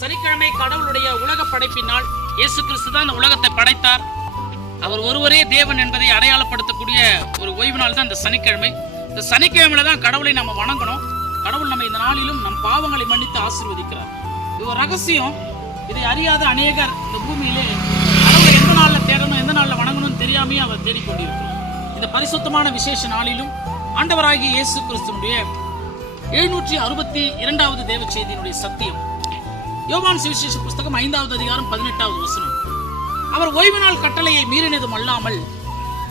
சனிக்கிழமை கடவுளுடைய உலக படைப்பினால் இயேசு கிறிஸ்து தான் இந்த உலகத்தை படைத்தார். அவர் ஒருவரே தேவன் என்பதை அடையாளப்படுத்தக்கூடிய ஒரு ஓய்வு நாள் தான் இந்த சனிக்கிழமை. இந்த சனிக்கிழமையில தான் கடவுளை நம்ம வணங்கணும். கடவுள் நம்ம இந்த நாளிலும் நம் பாவங்களை மன்னித்து ஆசீர்வதிக்கிறார். இது ஒரு ரகசியம். இதை அறியாத அநேகர் இந்த பூமியிலே கடவுளை எந்த நாளில் தேடணும், எந்த நாளில் வணங்கணும்னு தெரியாமே அவர் தேடிக்கொண்டிருக்கிறார். இந்த பரிசுத்தமான விசேஷ நாளிலும் ஆண்டவராகிய இயேசு கிறிஸ்துவினுடைய 762வது தேவ செய்தியினுடைய சத்தியம், யோவான் சுவிசேஷ புஸ்தகம் 5வது அதிகாரம் 18வது வசனம். அவர் ஓய்வு நாள் கட்டளையை மீறினதும் அல்லாமல்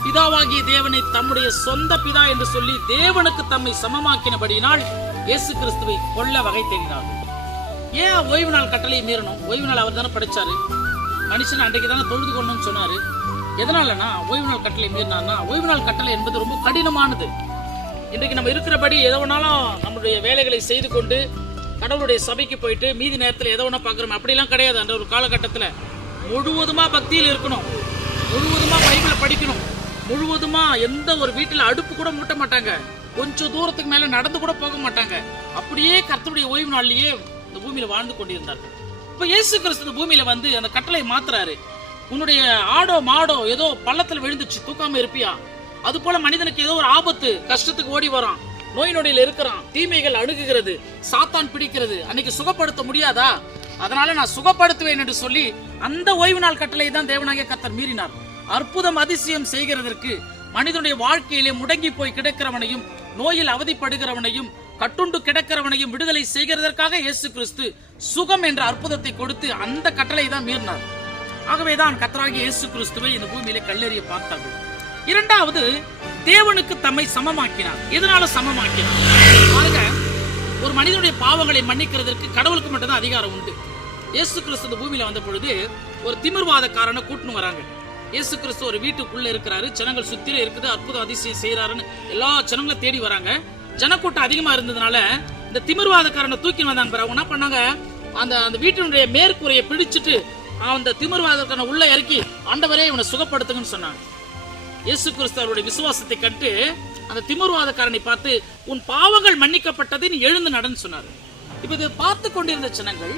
பிதாவாகிய தேவனை தம்முடைய சொந்த பிதா என்று சொல்லி தேவனுக்கு தம்மை சமமாக்கினபடியினால் இயேசு கிறிஸ்துவை கொல்ல வகை தேடினார்கள். ஏன் ஓய்வு நாள் கட்டளையை மீறணும்? ஓய்வு நாள் அவர் தானே படிச்சாரு. மனுஷன் அன்றைக்கு தானே தொழுது கொள்ளணும்னு சொன்னாரு. எதனாலனா ஓய்வு நாள் கட்டளை மீறினார்னா, ஓய்வு நாள் கட்டளை என்பது ரொம்ப கடினமானது. இன்றைக்கு நம்ம இருக்கிறபடி எதை வேணாலும் நம்மளுடைய வேலைகளை செய்து கொண்டு கடவுளுடைய சபைக்கு போயிட்டு மீதி நேரத்தில் எதை ஒன்றா பார்க்குறோம், அப்படிலாம் கிடையாது. அந்த ஒரு காலகட்டத்தில் முழுவதுமா பக்தியில் இருக்கணும், முழுவதுமா பைபிளை படிக்கணும், முழுவதுமா எந்த ஒரு வீட்டில் அடுப்பு கூட மூட்ட மாட்டாங்க, கொஞ்சம் தூரத்துக்கு மேலே நடந்து கூட போக மாட்டாங்க. அப்படியே கர்த்தருடைய ஓய்வு நாள்லயே இந்த பூமியில வாழ்ந்து கொண்டிருந்தார்கள். இப்போ இயேசு கிறிஸ்து இந்த பூமியில வந்து அந்த கட்டளை மாத்துறாரு. உன்னுடைய ஆடோ மாடோ ஏதோ பள்ளத்தில் விழுந்துச்சு, தூக்காம இருப்பியா? அது போல மனிதனுக்கு ஏதோ ஒரு ஆபத்து, கஷ்டத்துக்கு ஓடி வரான், நோய் நொடியில் இருக்கிறான், தீமைகள் அணுகுகிறது, சாத்தான் பிடிக்கிறது, அன்னைக்கு சுகப்படுத்த முடியாதா? அதனால நான் சுகப்படுத்துவேன் என்று சொல்லி அந்த ஓய்வு நாள் கட்டளை தான் தேவனாகிய கர்த்தர் மீறினார். அற்புதம் அதிசயம் செய்கிறதற்கு மனிதனுடைய வாழ்க்கையிலே முடங்கி போய் கிடக்கிறவனையும், நோயில் அவதிப்படுகிறவனையும், கட்டுண்டு கிடக்கிறவனையும் விடுதலை செய்கிறதற்காக இயேசு கிறிஸ்து சுகம் என்ற அற்புதத்தை கொடுத்து அந்த கட்டளை தான் மீறினார். ஆகவேதான் கர்த்தராகிய இயேசு கிறிஸ்துவை இந்த பூமியிலே கல்லெறிய பார்த்தார்கள். இரண்டாவது, தேவனுக்கு தம்மை சமமாக்கினார். எதனால சமமாக்கினார் பாருங்க. ஒரு மனிதனுடைய பாவங்களை மன்னிக்கிறதுக்கு கடவுளுக்கு மட்டும்தான் அதிகாரம் உண்டு. இயேசு கிறிஸ்து இந்த பூமியில வந்த பொழுது ஒரு திமிர்வாதக்காரனை கூட்டின்னு வராங்க. இயேசு கிறிஸ்து ஒரு வீட்டுக்குள்ள இருக்கிறாரு, ஜனங்கள் சுத்தில இருக்குது, அற்புதம் அதிசயம் செய்யறாருன்னு எல்லா ஜனங்களும் தேடி வராங்க. ஜனக்கூட்டம் அதிகமா இருந்ததுனால இந்த திமிர்வாதக்காரனை தூக்கி வந்தாங்க. அவங்க என்ன பண்ணாங்க, அந்த வீட்டினுடைய மேற்கூரையை பிடிச்சிட்டு அந்த திமிர்வாதக்காரனை உள்ள இறக்கி ஆண்டவரே இவனை சுகப்படுத்துங்கன்னு சொன்னாங்க. இயேசு கிறிஸ்து அவருடைய விசுவாசத்தை கண்டு அந்த திமிர்வாதக்காரனை பார்த்து உன் பாவங்கள் மன்னிக்கப்பட்டதை நீ எழுந்து நடன்னு சொன்னார். இப்ப இதை பார்த்து கொண்டிருந்த ஜனங்கள்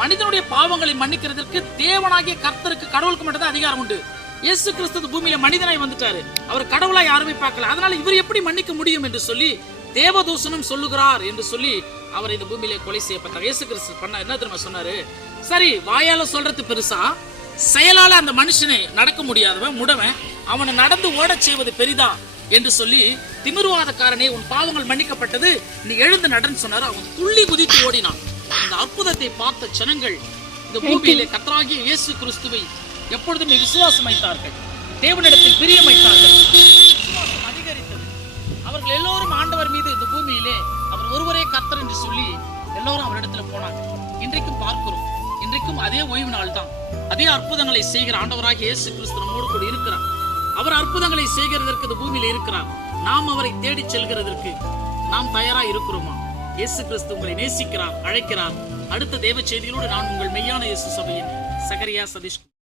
மனிதனுடைய பாவங்களை மன்னிக்கிறதுக்கு தேவனாகிய கர்த்தருக்கு, கடவுளுக்கு மட்டும்தான் அதிகாரம் உண்டு. இயேசு கிறிஸ்து பூமியில மனிதனாய் வந்துட்டாரு, அவர் கடவுளா யாருமே பார்க்கல. அதனால இவர் எப்படி மன்னிக்க முடியும் என்று சொல்லி தேவதூஷணம் சொல்லுகிறார் என்று சொல்லி அவர் இந்த பூமியில கொலை செய்யப்பட்டார். இயேசு கிறிஸ்து பண்ண என்ன தெரியுமா சொன்னாரு? சரி, வாயால சொல்றது பெருசா, செயலால அந்த மனுஷனை நடக்க முடியாதவன், முடவன், அவனை நடந்து ஓட செய்வது பெரிதா என்று சொல்லி திமிர்வாதக்காரனே உன் பாவங்கள் மன்னிக்கப்பட்டது, நீ எழுந்து நடன்னு சொன்னாரு. அவன் துள்ளி குதித்து ஓடினான். இந்த அற்புதத்தை பார்த்த ஜனங்கள் இந்த பூமியிலே கர்த்தராகிய இயேசு கிறிஸ்துவை எப்பொழுதுமே விசுவாசம் வைத்தார்கள், தேவனிடத்தில் பிரியம் வைத்தார்கள். விசுவாசம் அதிகரித்தது. அவர்கள் எல்லோரும் ஆண்டவர் மீது இந்த பூமியிலே அவர் ஒருவரே கர்த்தர் என்று சொல்லி எல்லோரும் அவரிடத்துல போனாங்க. இன்றைக்கும் பார்க்கிறோம், இன்றைக்கும் அதே ஓய்வு நாள் தான். அதே அற்புதங்களை செய்கிற ஆண்டவராகிய இயேசு கிறிஸ்து நம்மோடு கூட இருக்கிறார். அவர் அற்புதங்களை செய்கிறதற்கு இந்த பூமியில இருக்கிறார். நாம் அவரை தேடி செல்கிறதற்கு நாம் தயாரா இருக்கிறோமா? இயேசு கிறிஸ்து உங்களை நேசிக்கிறார், அழைக்கிறார். அடுத்த தேவ செய்திகளோடு நான் உங்கள் மெய்யான இயேசு சபையின் சகரியா சதீஷ்.